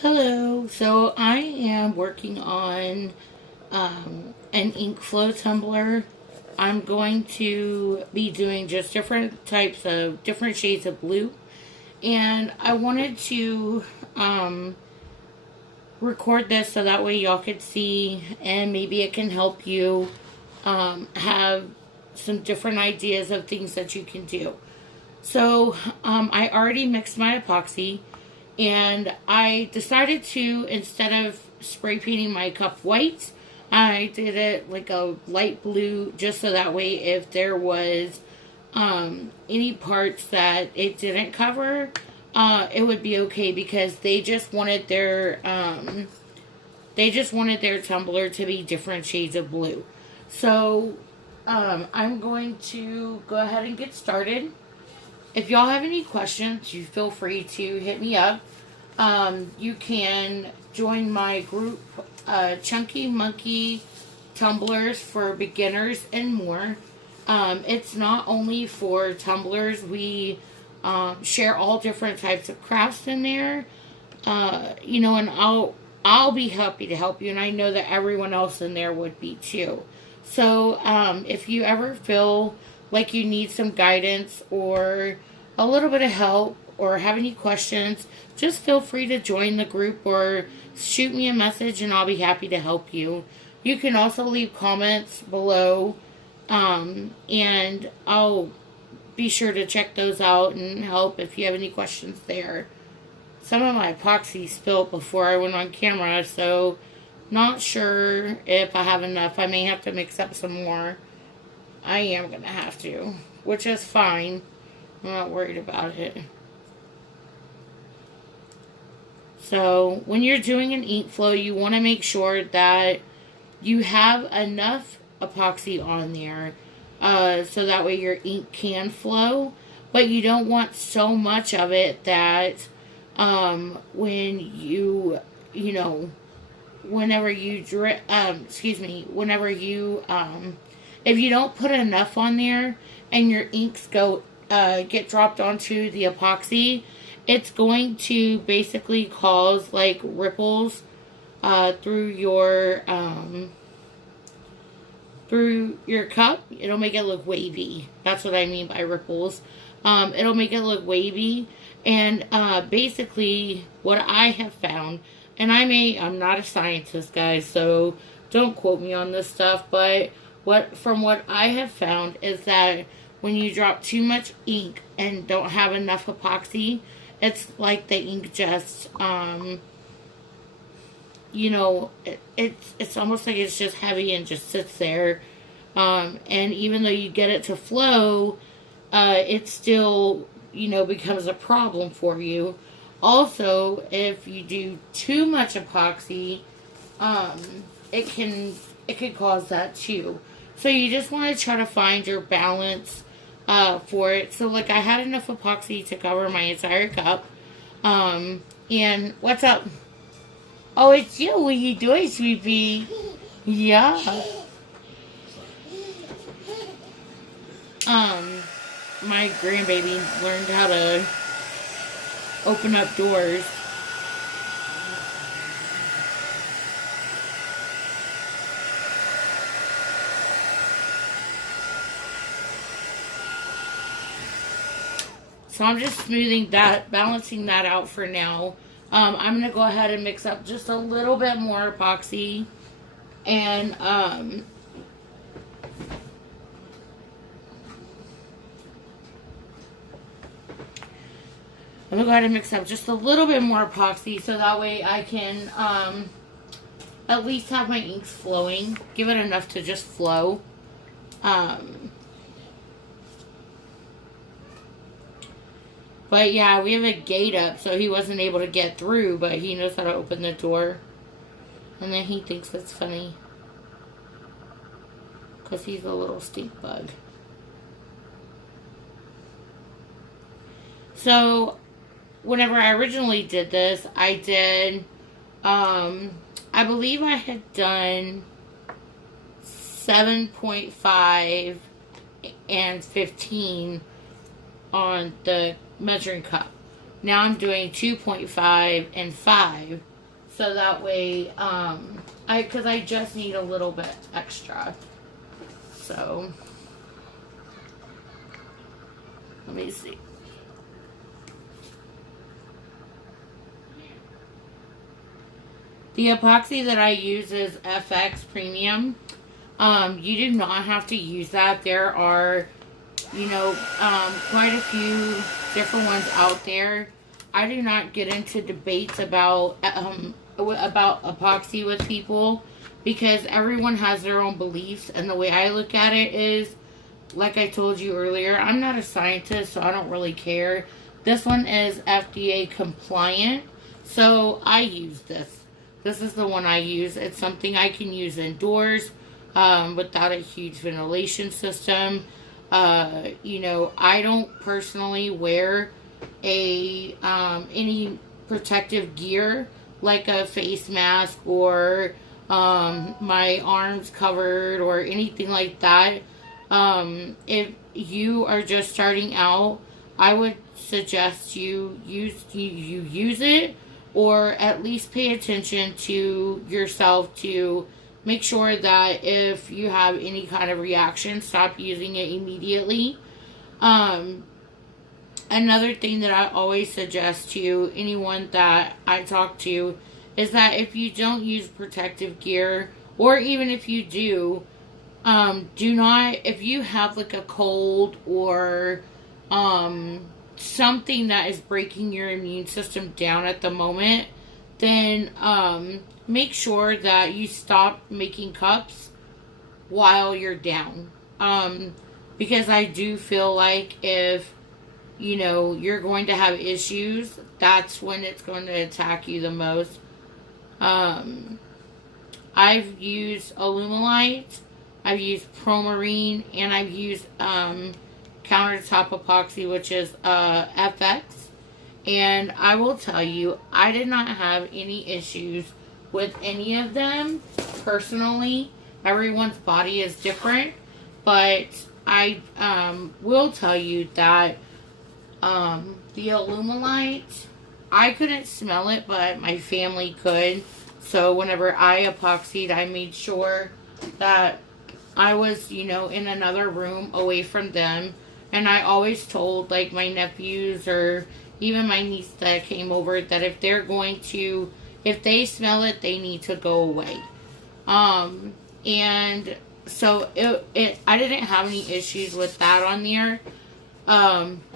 Hello. So I am working on an ink flow tumbler. I'm going to be doing just different types of different shades of blue, and I wanted to record this so that way y'all could see, and maybe it can help you have some different ideas of things that you can do. So I already mixed my epoxy, and I decided to, instead of spray painting my cup white, I did it like a light blue, just so that way if there was any parts that it didn't cover, it would be okay, because they just wanted their tumbler to be different shades of blue. So I'm going to go ahead and get started. If y'all have any questions, you feel free to hit me up. You can join my group, Chunky Monkey Tumblers for Beginners and More. It's not only for tumblers. We share all different types of crafts in there. And I'll be happy to help you, and I know that everyone else in there would be too. So if you ever feel like you need some guidance or a little bit of help or have any questions, just feel free to join the group or shoot me a message and I'll be happy to help you. You can also leave comments below, and I'll be sure to check those out and help if you have any questions there. Some of my epoxy spilled before I went on camera, so not sure if I have enough. I may have to mix up some more. I am going to have to, which is fine. I'm not worried about it. So when you're doing an ink flow, you want to make sure that you have enough epoxy on there, so that way your ink can flow. But you don't want so much of it that whenever you if you don't put enough on there and your inks get dropped onto the epoxy, it's going to basically cause like ripples through your cup. It'll make it look wavy. That's what I mean by ripples. It'll make it look wavy, and basically what I have found, and I'm not a scientist, guys, so don't quote me on this stuff, but from what I have found is that when you drop too much ink and don't have enough epoxy, it's like the ink just, it's almost like it's just heavy and just sits there. And even though you get it to flow, it still, becomes a problem for you. Also, if you do too much epoxy, it could cause that too. So you just want to try to find your balance for it. So like, I had enough epoxy to cover my entire cup. And what's up? Oh, it's you. What are you doing, sweetie? Yeah. My grandbaby learned how to open up doors. So I'm just balancing that out for now. I'm going to go ahead and mix up just a little bit more epoxy. And, I'm going to go ahead and mix up just a little bit more epoxy, so that way I can, at least have my inks flowing. Give it enough to just flow. But yeah, we have a gate up, so he wasn't able to get through, but he knows how to open the door. And then he thinks it's funny, because he's a little stink bug. So, whenever I originally did this, I did, I believe I had done 7.5 and 15 on the measuring cup. Now I'm doing 2.5 and 5 So that way, because I just need a little bit extra. So, let me see. The epoxy that I use is FX Premium. You do not have to use that. There are, quite a few different ones out there. I do not get into debates about epoxy with people because everyone has their own beliefs, and the way I look at it is, like I told you earlier, I'm not a scientist, so I don't really care. This one is FDA compliant, so I use this. This is the one I use. It's something I can use indoors without a huge ventilation system. I don't personally wear any protective gear like a face mask or my arms covered or anything like that. If you are just starting out, I would suggest you use it, or at least pay attention to yourself to make sure that if you have any kind of reaction, stop using it immediately. Another thing that I always suggest to anyone that I talk to is that if you don't use protective gear, or even if you do not, if you have like a cold or something that is breaking your immune system down at the moment, then make sure that you stop making cups while you're down. Because I do feel like if you're going to have issues, that's when it's going to attack you the most. I've used Alumilite, I've used Promarine, and I've used countertop epoxy, which is FX. And I will tell you, I did not have any issues with any of them personally. Everyone's body is different, but I will tell you that the Alumilite, I couldn't smell it, but my family could. So whenever I epoxied, I made sure that I was, in another room away from them. And I always told, like, my nephews or even my niece that came over that if they smell it, they need to go away. And so I didn't have any issues with that on there.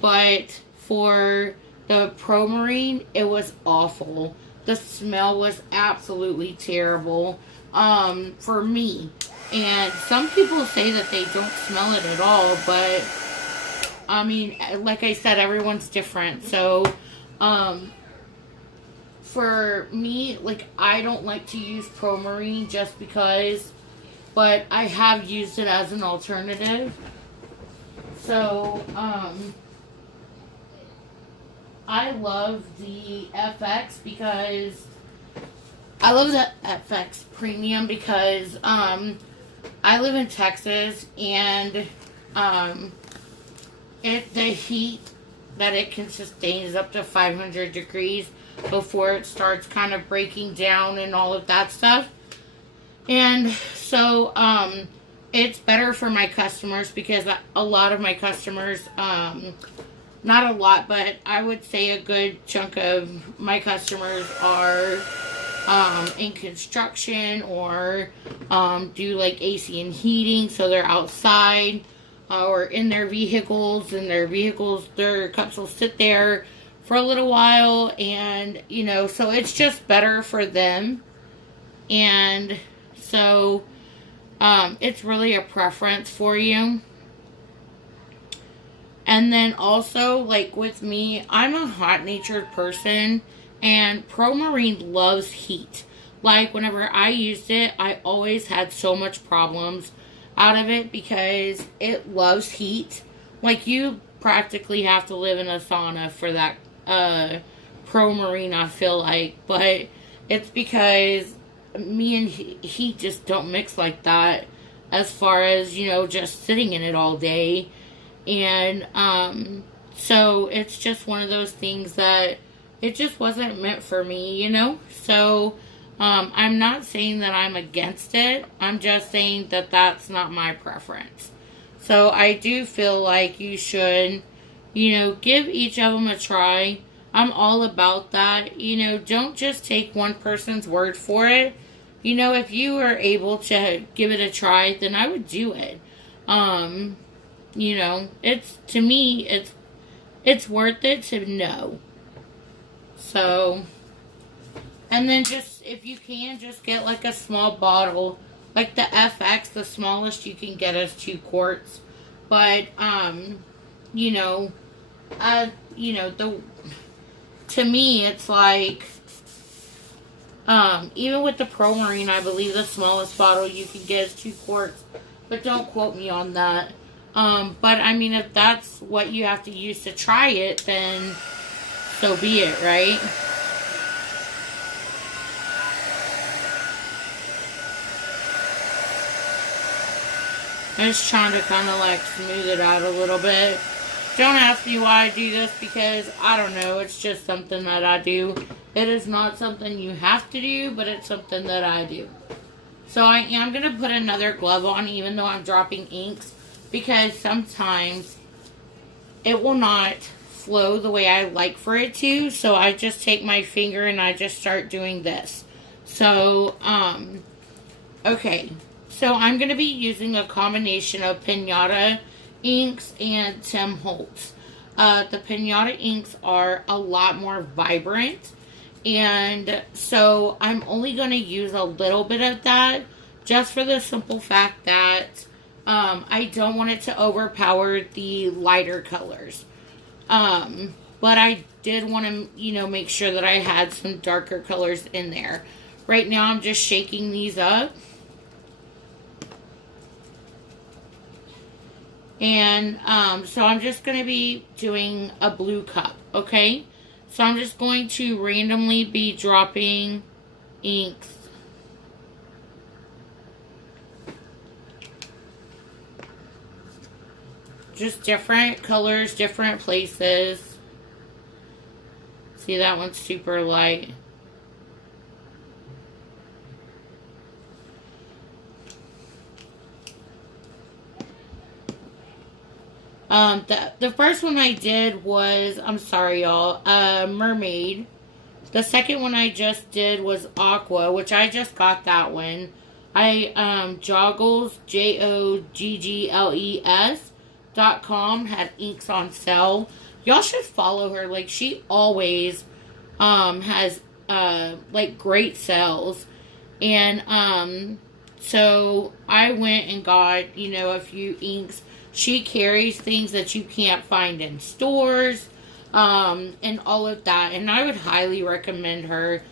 But for the Promarine, it was awful. The smell was absolutely terrible, for me. And some people say that they don't smell it at all, but I mean, like I said, everyone's different. So, for me, like, I don't like to use Promarine just because, but I have used it as an alternative. So, I love the FX because I love the FX Premium because I live in Texas, and the heat that it can sustain is up to 500 degrees before it starts kind of breaking down and all of that stuff. And so it's better for my customers because a lot of my customers, not a lot, but I would say a good chunk of my customers are in construction or do like AC and heating, so they're outside or in their vehicles, and their cups will sit there for a little while, and so it's just better for them. And so it's really a preference for you. And then also, like with me, I'm a hot-natured person, and Promarine loves heat. Like, whenever I used it, I always had so much problems out of it because it loves heat. Like, you practically have to live in a sauna for that Promarine, I feel like. But it's because me and heat just don't mix like that as far as, just sitting in it all day. And so it's just one of those things that it just wasn't meant for me, you know? So, I'm not saying that I'm against it. I'm just saying that that's not my preference. So, I do feel like you should, give each of them a try. I'm all about that. Don't just take one person's word for it. If you are able to give it a try, then I would do it. It's, to me, it's worth it to know. So, and then just, if you can, just get like a small bottle. Like the FX, the smallest you can get is 2 quarts. But, you know, the, to me, it's like, even with the Pro Marine, I believe the smallest bottle you can get is 2 quarts. But don't quote me on that. But I mean, if that's what you have to use to try it, then so be it, right? I'm just trying to kind of like smooth it out a little bit. Don't ask me why I do this, because I don't know. It's just something that I do. It is not something you have to do, but it's something that I do. So I am going to put another glove on, even though I'm dropping inks, because sometimes it will not flow the way I like for it to. So I just take my finger and I just start doing this. So, okay. So I'm going to be using a combination of Pinata inks and Tim Holtz. The Pinata inks are a lot more vibrant. And so I'm only going to use a little bit of that, just for the simple fact that I don't want it to overpower the lighter colors. But I did want to, make sure that I had some darker colors in there. Right now I'm just shaking these up. And so I'm just going to be doing a blue cup, okay? So I'm just going to randomly be dropping inks. Just different colors, different places. See, that one's super light. The first one I did was, I'm sorry y'all, Mermaid. The second one I just did was Aqua, which I just got that one. Joggles, JOGGLES.com had inks on sale. Y'all should follow her. Like, she always, has, like, great sales. And, so I went and got, a few inks. She carries things that you can't find in stores, and all of that. And I would highly recommend her.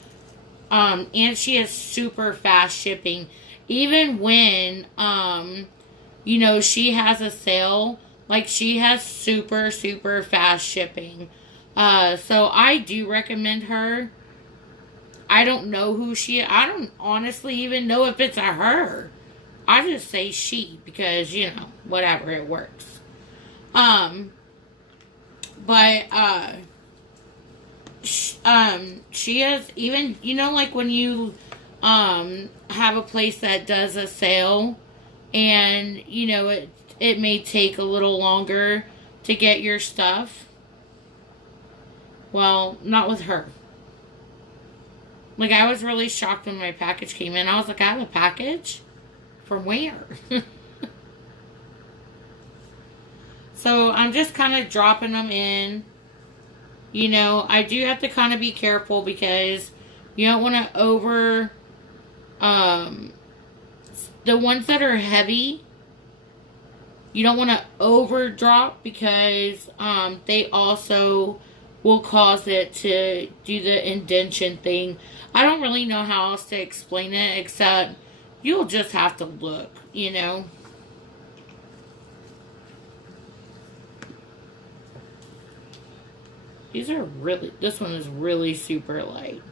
And she has super fast shipping. Even when, she has a sale, like, she has super, super fast shipping. So I do recommend her. I don't know who she is. I don't honestly even know if it's a her. I just say she because, whatever, it works. She has even, like when you, have a place that does a sale and, it may take a little longer to get your stuff. Well, not with her. Like, I was really shocked when my package came in. I was like, I have a package? From where? So I'm just kind of dropping them in. I do have to kind of be careful because you don't want to over, the ones that are heavy, you don't want to over drop because they also will cause it to do the indentation thing. I don't really know how else to explain it except you'll just have to look, this one is really super light.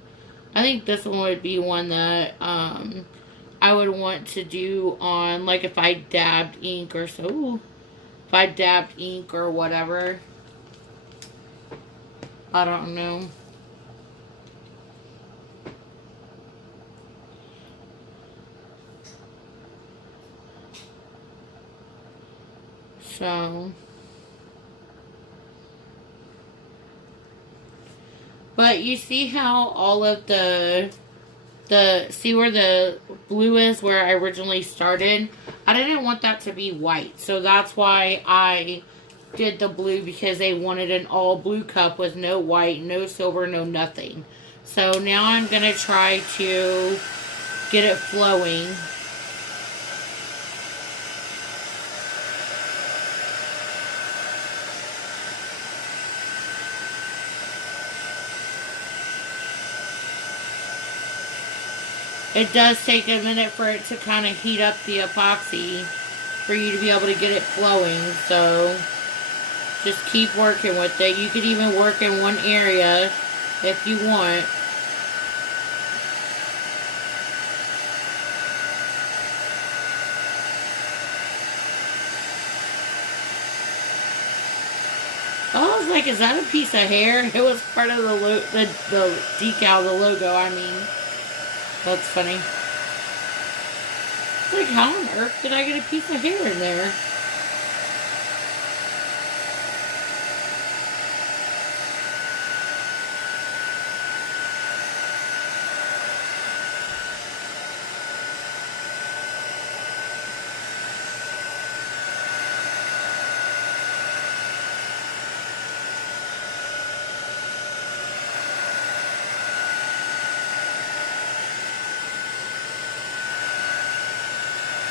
I think this one would be one that I would want to do on, like, if I dabbed ink or so. Ooh, if I dabbed ink or whatever. I don't know. So, but you see how all of see where the blue is where I originally started? I didn't want that to be white. So that's why I did the blue, because they wanted an all blue cup with no white, no silver, no nothing. So now I'm going to try to get it flowing. It does take a minute for it to kind of heat up the epoxy for you to be able to get it flowing. So just keep working with it. You could even work in one area if you want. Oh, I was like, is that a piece of hair? It was part of the decal, the logo, I mean. That's funny. It's like, how on earth did I get a piece of hair in there?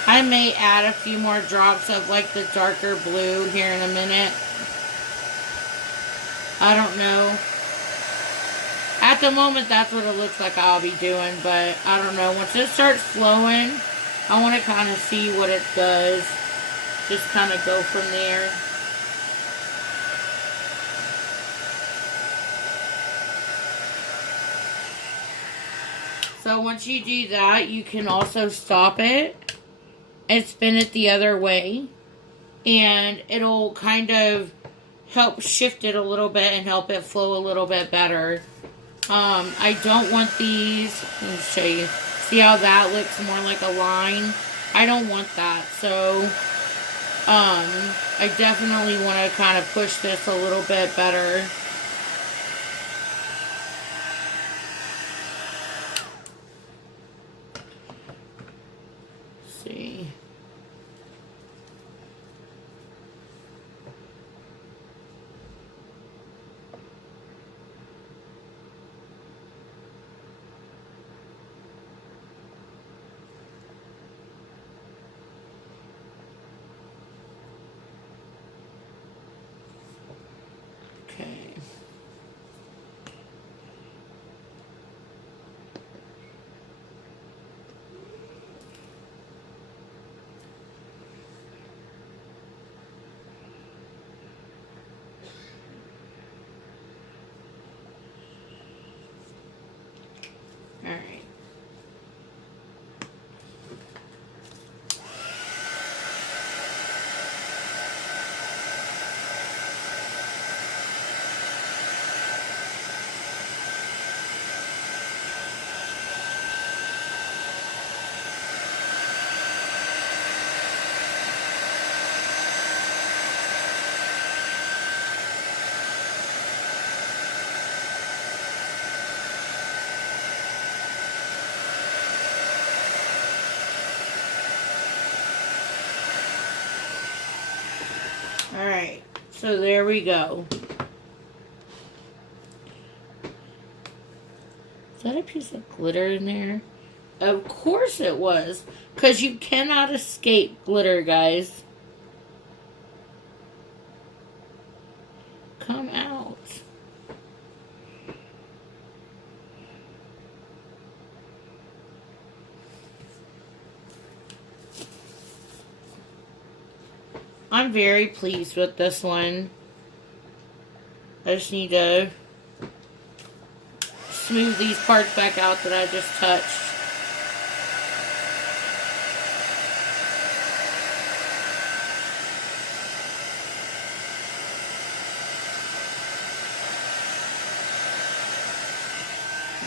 I may add a few more drops of like the darker blue here in a minute. I don't know. At the moment, that's what it looks like I'll be doing, but I don't know. Once it starts flowing, I want to kind of see what it does. Just kind of go from there. So once you do that, you can also stop it and spin it the other way, and it'll kind of help shift it a little bit and help it flow a little bit better. I don't want these, let me show you, see how that looks more like a line? I don't want that, so I definitely want to kind of push this a little bit better. See. Okay. Alright, so there we go. Is that a piece of glitter in there? Of course it was. Because you cannot escape glitter, guys. Come out. I'm very pleased with this one. I just need to smooth these parts back out that I just touched.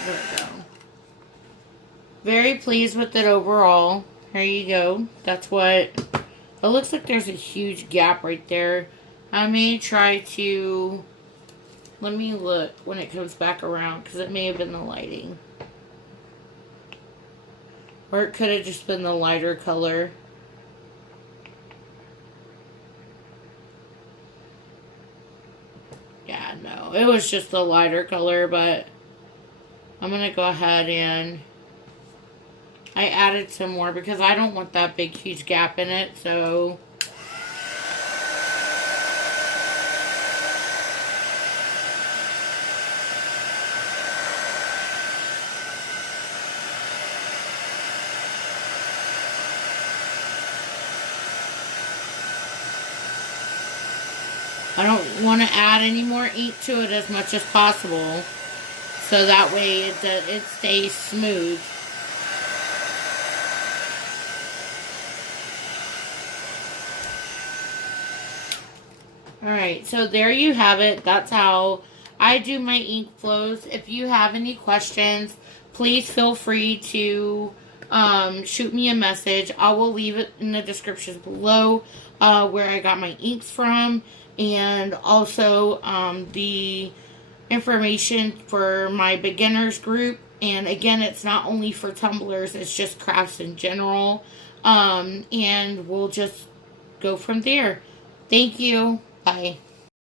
There we go. Very pleased with it overall. Here you go. That's what it But it looks like there's a huge gap right there. I may try to... Let me look when it comes back around, because it may have been the lighting. Or it could have just been the lighter color. Yeah, no. It was just the lighter color, but I'm going to go ahead and... I added some more because I don't want that big, huge gap in it, so... I don't want to add any more ink to it as much as possible, so that way it stays smooth. Alright, so there you have it. That's how I do my ink flows. If you have any questions, please feel free to shoot me a message. I will leave it in the description below where I got my inks from, and also the information for my beginners group. And again, it's not only for tumblers, it's just crafts in general. And we'll just go from there. Thank you. Bye.